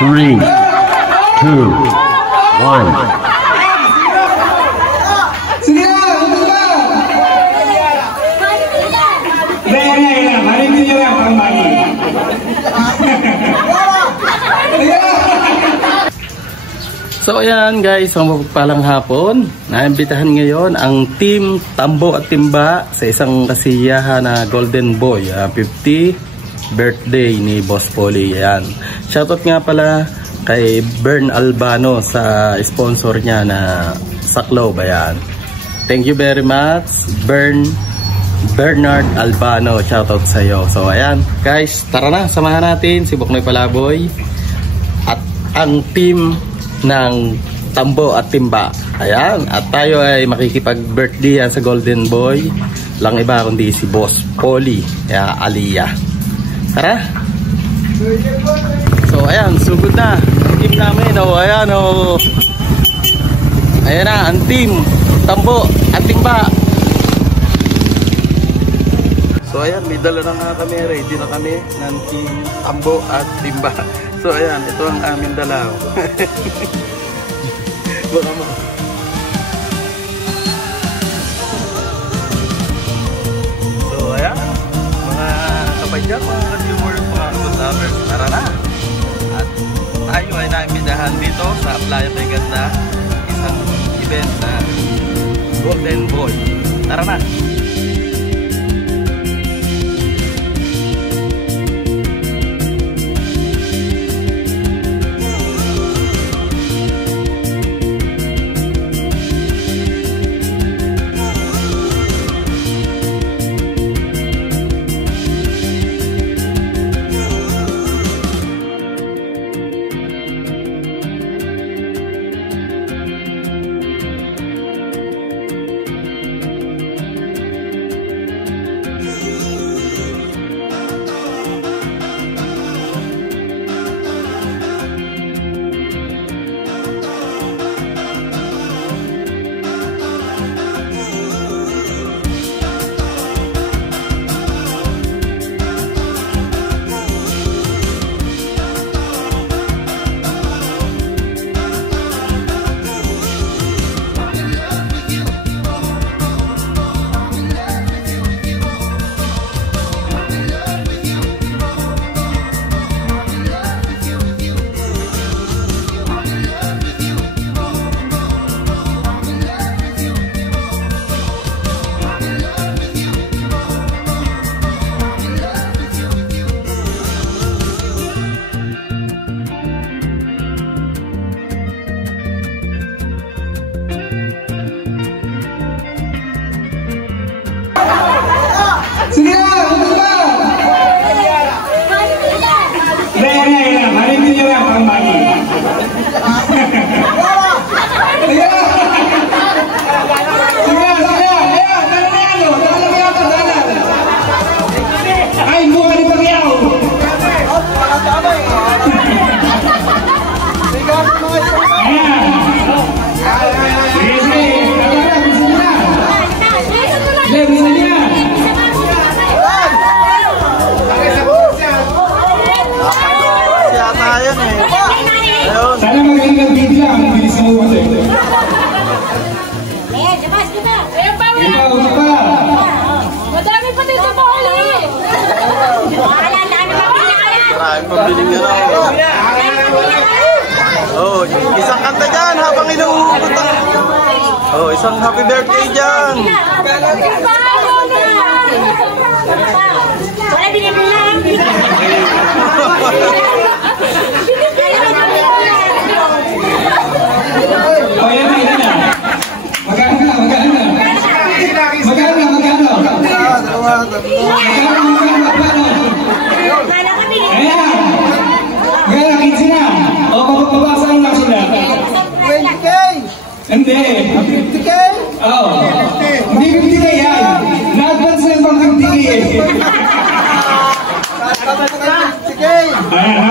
3, 2, 1. Sige na! Ito ba? Ayan. Maritin nyo yan pang mali. So ayan guys, ang mapagpalang hapon. Naimbitahan ngayon ang Team Tambo at Timba sa isang kasiyahan na Golden Boy, 50 birthday ni Boss Polly. Ayan. Shoutout nga pala kay Bern Albano sa sponsor niya na Saklob. Ayan. Thank you very much Bernard Albano. Shoutout sa iyo. So ayan guys, tara na, samahan natin si Boknoy Palaboy at ang team ng Tambo at Timba. Ayan, at tayo ay makikipag-birthday sa Golden Boy. Lang iba kundi si Boss Polly, Aliyah. Tara. So ayan, sugod na ang team namin. Ayan ayan na ang team Tambo at Timba. So ayan, may dala na nga kami, ready na kami ng team Tambo at Timba. So ayan, ito ang aming dalaw. Baka mo. So ayan, mga kapadyak, mga viewers, mga subscribers, tara na. At tayo ay naimbitahan dito sa Playa Kay Ganda, isang event na Golden Boy. Tara na. Sige na! Ito ba? Ayan. Maritin nyo yan pang mali. Ay, buka ni Pagyaw! Ayan! Sige. Bisa niya! Sana magandang video lang, ang bilis mo kasi. Ikaw pa! Madami pa dito pa ulit! Maraming pabiling na lang. Oh, isang kanta dyan habang inuubot ang... Oh, isang happy birthday dyan! Wala binibilang! Oh, yan na. Magkano? Ayan! Magkano, 15 na. O, pababasan lang sila. 20K! Hindi. 50K? Oo. Hindi 50K yan. Na-advance na yung pang 50K eh. 50K! Ayan,